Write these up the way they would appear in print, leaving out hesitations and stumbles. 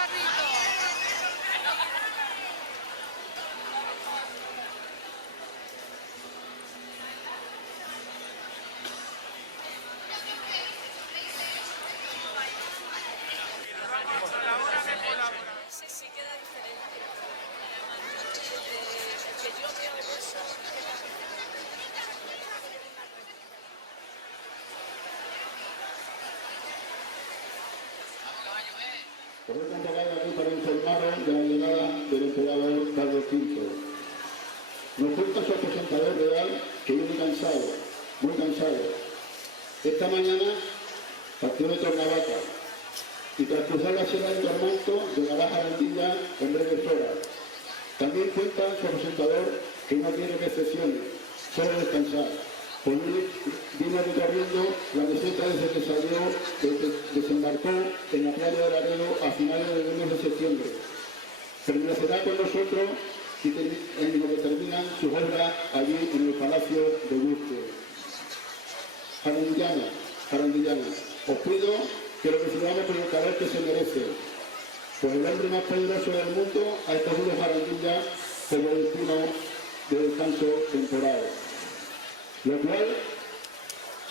carrito. Ese sí queda diferente. El que yo veo de eso. Por eso han llegado aquí para informaros de la llegada del emperador Carlos V. Nos cuenta su aposentador real que viene cansado, muy cansado. Esta mañana partió de Tornavaca y tras cruzar la sierra de Tormanto llegará a Jarandilla en breves horas. También cuenta su aposentador que no quiere que sesione, solo descansar. Pues vino recorriendo la meseta desde que salió, desembarcó en la playa de Laredo a finales del mes de septiembre. Permanecerá con nosotros en lo que terminan sus obras allí en el Palacio de Guste. Jarandillana, os pido que lo recibamos con el calor que se merece, pues el hombre más poderoso del mundo ha escogido Jarandilla como destino de descanso temporal. Lo cual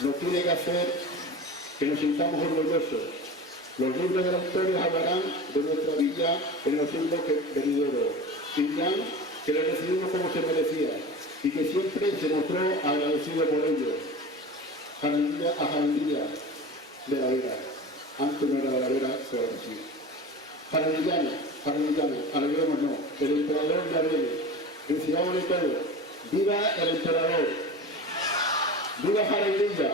nos tiene que hacer que nos sintamos orgullosos. Los libros de la historia hablarán de nuestra villa en los siglos venideros y dirán que le recibimos como se merecía y que siempre se mostró agradecido por ello. Jarandilla de la Vera. Antes no era de la Vera, pero ahora sí. Jarandillana, alegrémonos, el emperador ya viene. Decidamos de todo. ¡Viva el emperador! ¡Viva Jarandilla!